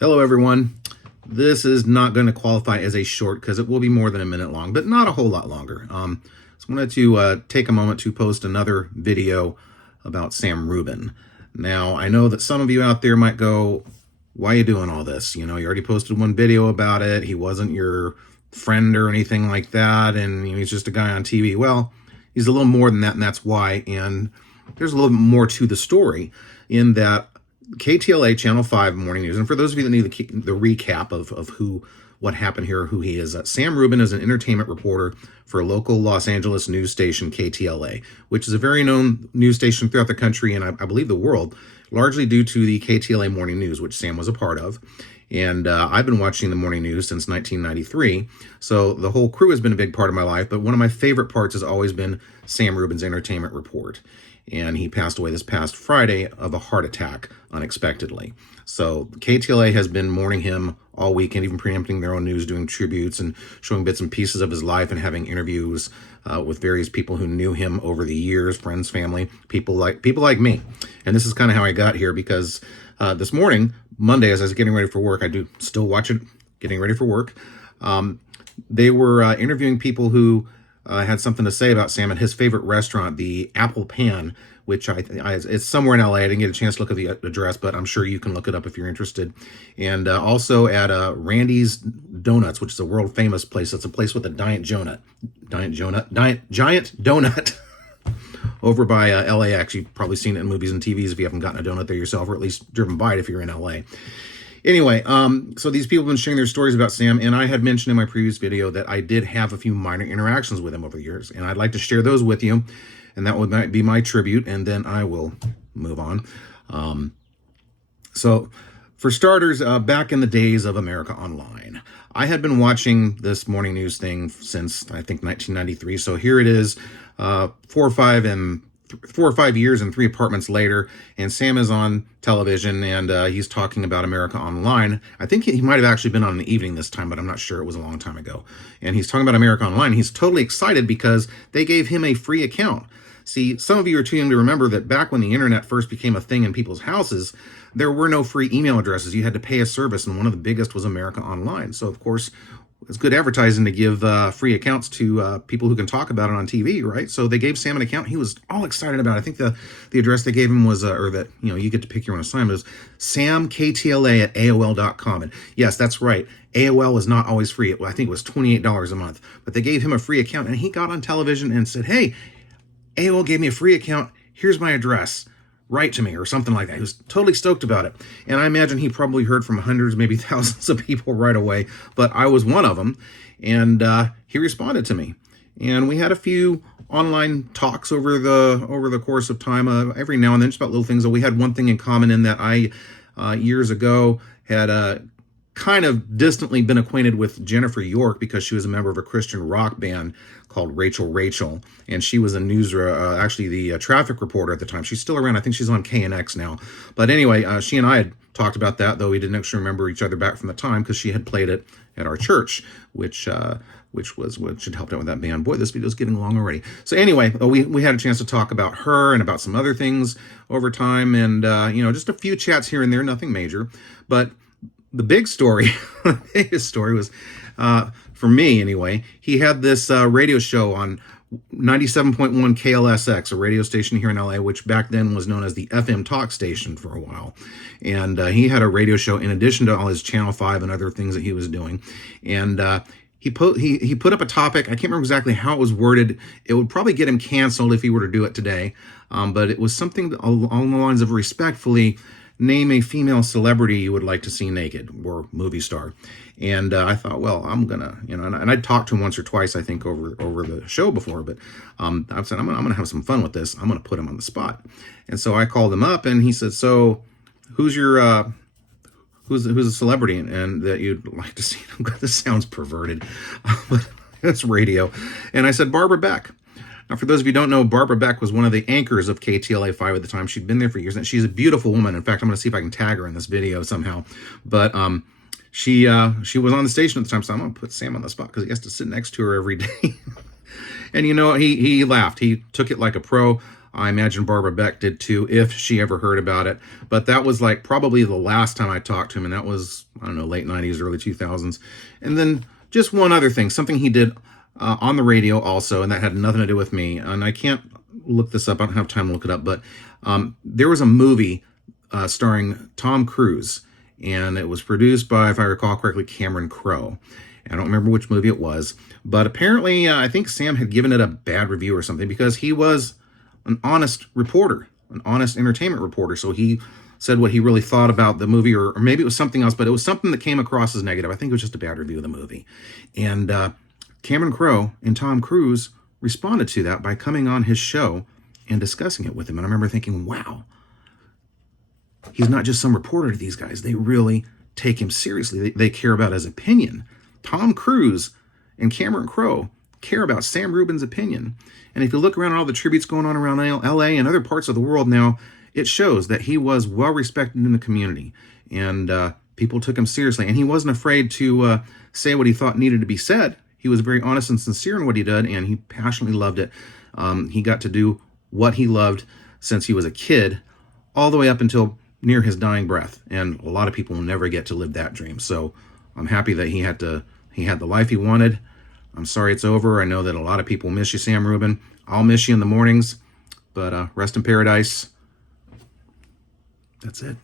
Hello, everyone. This is not going to qualify as a short because it will be more than a minute long, but not a whole lot longer. So I wanted to take a moment to post another video about Sam Rubin. Now, I know that some of you out there might go, why are you doing all this? You already posted one video about it. He wasn't your friend or anything like that, and he's just a guy on TV. Well, he's a little more than that, and that's why. And there's a little bit more to the story in that KTLA Channel 5 Morning News, and for those of you that need the recap of what happened here, who he is, Sam Rubin is an entertainment reporter for a local Los Angeles news station, KTLA, which is a very known news station throughout the country and I believe the world, largely due to the KTLA Morning News, which Sam was a part of. And I've been watching the morning news since 1993, so the whole crew has been a big part of my life, but one of my favorite parts has always been Sam Rubin's entertainment report. And he passed away this past Friday of a heart attack unexpectedly. So KTLA has been mourning him all weekend, even preempting their own news, doing tributes and showing bits and pieces of his life and having interviews with various people who knew him over the years, friends, family, people like me. And this is kind of how I got here because this morning, Monday, as I was getting ready for work, I do still watch it, getting ready for work. They were interviewing people who had something to say about Sam at his favorite restaurant, the Apple Pan, which it's somewhere in LA. I didn't get a chance to look at the address, but I'm sure you can look it up if you're interested. And also at Randy's Donuts, which is a world famous place. It's a place with a giant donut over by LAX. You've probably seen it in movies and TVs if you haven't gotten a donut there yourself, or at least driven by it if you're in LA. Anyway, so these people have been sharing their stories about Sam, and I had mentioned in my previous video that I did have a few minor interactions with him over the years, and I'd like to share those with you, and that might be my tribute, and then I will move on. So, for starters, back in the days of America Online, I had been watching this morning news thing since, I think, 1993, so here it is, 4 or 5 years and 3 apartments later, and Sam is on television, and he's talking about America Online. I think he might have actually been on in the evening this time, but I'm not sure. It was a long time ago. And he's talking about America Online. He's totally excited because they gave him a free account. See, some of you are too young to remember that back when the internet first became a thing in people's houses, there were no free email addresses. You had to pay a service, and one of the biggest was America Online. So, of course, it's good advertising to give free accounts to people who can talk about it on TV, right? So they gave Sam an account. He was all excited about it. I think the address they gave him was, or that, you get to pick your own assignment, was samktla@aol.com. And yes, that's right. AOL was not always free. I think it was $28 a month. But they gave him a free account, and he got on television and said, hey, AOL gave me a free account. Here's my address. Write to me, or something like that. He was totally stoked about it. And I imagine he probably heard from hundreds, maybe thousands of people right away, but I was one of them. And he responded to me. And we had a few online talks over the course of time, every now and then, just about little things. We had one thing in common in that I, years ago, had kind of distantly been acquainted with Jennifer York because she was a member of a Christian rock band called Rachel, and she was a actually the traffic reporter at the time. She's still around. I think she's on KNX now. But anyway, she and I had talked about that, though we didn't actually remember each other back from the time because she had played it at our church, which had helped out with that band. Boy, this video's getting long already. So anyway, we had a chance to talk about her and about some other things over time, and just a few chats here and there, nothing major, but the big story, the biggest story was, for me anyway, he had this radio show on 97.1 KLSX, a radio station here in LA, which back then was known as the FM talk station for a while. And he had a radio show in addition to all his Channel 5 and other things that he was doing. And he put up a topic. I can't remember exactly how it was worded. It would probably get him canceled if he were to do it today. But it was something along the lines of respectfully, name a female celebrity you would like to see naked, or movie star. And I thought, well, I'm gonna, and I'd talked to him once or twice, I think, over the show before, but I said, I'm gonna have some fun with this. I'm gonna put him on the spot. And so I called him up, and he said, so who's a celebrity and that you'd like to see? This sounds perverted, but it's radio. And I said, Barbara Beck. Now, for those of you who don't know, Barbara Beck was one of the anchors of KTLA 5 at the time. She'd been there for years, and she's a beautiful woman. In fact, I'm going to see if I can tag her in this video somehow. But she was on the station at the time, so I'm going to put Sam on the spot because he has to sit next to her every day. And he laughed. He took it like a pro. I imagine Barbara Beck did too, if she ever heard about it. But that was like probably the last time I talked to him, and that was, I don't know, late 90s, early 2000s. And then just one other thing, something he did on the radio also, and that had nothing to do with me. And I can't look this up. I don't have time to look it up. But there was a movie starring Tom Cruise, and it was produced by, if I recall correctly, Cameron Crowe. I don't remember which movie it was, but apparently I think Sam had given it a bad review or something because he was an honest reporter, an honest entertainment reporter. So he said what he really thought about the movie, or maybe it was something else, but it was something that came across as negative. I think it was just a bad review of the movie. And Cameron Crowe and Tom Cruise responded to that by coming on his show and discussing it with him. And I remember thinking, wow, he's not just some reporter to these guys. They really take him seriously. They care about his opinion. Tom Cruise and Cameron Crowe care about Sam Rubin's opinion. And if you look around at all the tributes going on around LA and other parts of the world now, it shows that he was well respected in the community. And people took him seriously. And he wasn't afraid to say what he thought needed to be said. He was very honest and sincere in what he did, and he passionately loved it. He got to do what he loved since he was a kid, all the way up until near his dying breath. And a lot of people will never get to live that dream. So I'm happy that he had the life he wanted. I'm sorry it's over. I know that a lot of people miss you, Sam Rubin. I'll miss you in the mornings, but rest in paradise. That's it.